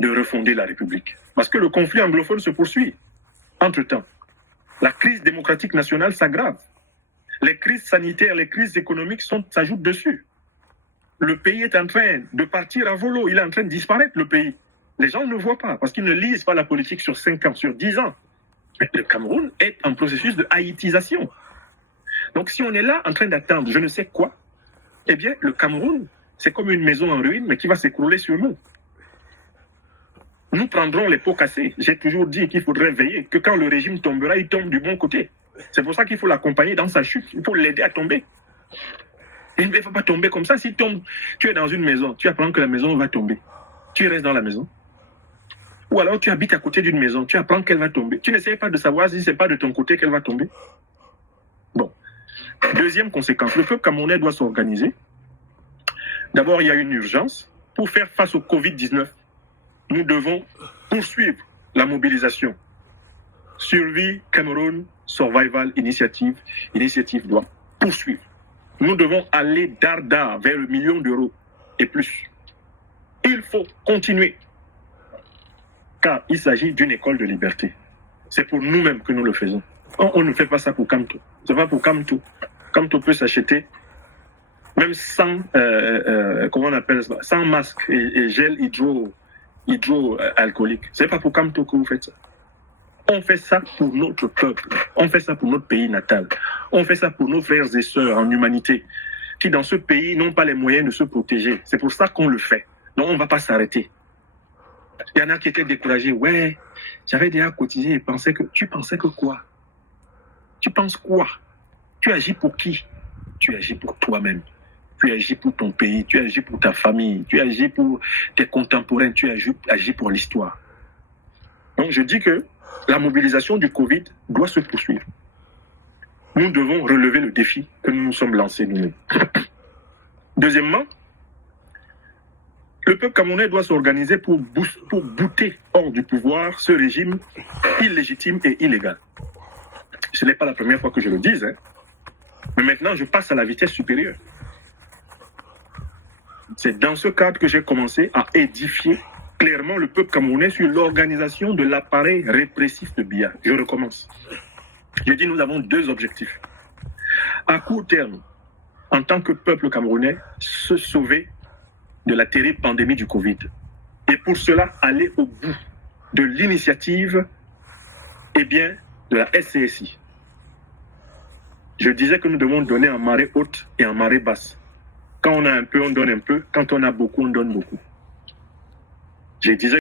de refonder la République. Parce que le conflit anglophone se poursuit. Entre-temps, la crise démocratique nationale s'aggrave. Les crises sanitaires, les crises économiques s'ajoutent dessus. Le pays est en train de partir à volo. Il est en train de disparaître, le pays. Les gens ne le voient pas parce qu'ils ne lisent pas la politique sur 5 ans, sur 10 ans. Mais le Cameroun est en processus de haïtisation. Donc si on est là en train d'attendre je ne sais quoi, eh bien le Cameroun, c'est comme une maison en ruine, mais qui va s'écrouler sur nous. Nous prendrons les pots cassés. J'ai toujours dit qu'il faudrait veiller, que quand le régime tombera, il tombe du bon côté. C'est pour ça qu'il faut l'accompagner dans sa chute. Il faut l'aider à tomber. Il ne faut pas tomber comme ça. Si tu es dans une maison, tu apprends que la maison va tomber. Tu restes dans la maison. Ou alors tu habites à côté d'une maison, tu apprends qu'elle va tomber. Tu n'essayes pas de savoir si ce n'est pas de ton côté qu'elle va tomber. Bon. Deuxième conséquence, le peuple camerounais doit s'organiser. D'abord, il y a une urgence. Pour faire face au Covid-19, nous devons poursuivre la mobilisation. Survie Cameroun Survival Initiative doit poursuivre. Nous devons aller d'art vers le million d'euros et plus. Il faut continuer. Car il s'agit d'une école de liberté. C'est pour nous-mêmes que nous le faisons. On ne fait pas ça pour Kamto. Ce n'est pas pour Kamto. Kamto peut s'acheter même sans, comment on appelle ça, sans masque et gel hydroalcoolique. Ce n'est pas pour Kamto que vous faites ça. On fait ça pour notre peuple. On fait ça pour notre pays natal. On fait ça pour nos frères et sœurs en humanité qui, dans ce pays, n'ont pas les moyens de se protéger. C'est pour ça qu'on le fait. Donc, on ne va pas s'arrêter. Il y en a qui étaient découragés. Ouais, j'avais déjà cotisé et pensais que... Tu pensais que quoi? Tu penses quoi? Tu agis pour qui? Tu agis pour toi-même. Tu agis pour ton pays. Tu agis pour ta famille. Tu agis pour tes contemporains. Tu agis pour l'histoire. Donc, je dis que la mobilisation du Covid doit se poursuivre. Nous devons relever le défi que nous nous sommes lancés nous-mêmes. Deuxièmement, le peuple camerounais doit s'organiser pour bouter hors du pouvoir ce régime illégitime et illégal. Ce n'est pas la première fois que je le dis, hein. Mais maintenant, je passe à la vitesse supérieure. C'est dans ce cadre que j'ai commencé à édifier clairement le peuple camerounais sur l'organisation de l'appareil répressif de Biya. Je recommence. Je dis, nous avons deux objectifs. À court terme, en tant que peuple camerounais, se sauver de la terrible pandémie du Covid. Et pour cela, aller au bout de l'initiative, de la SCSI. Je disais que nous devons donner en marée haute et en marée basse. Quand on a un peu, on donne un peu. Quand on a beaucoup, on donne beaucoup. Je disais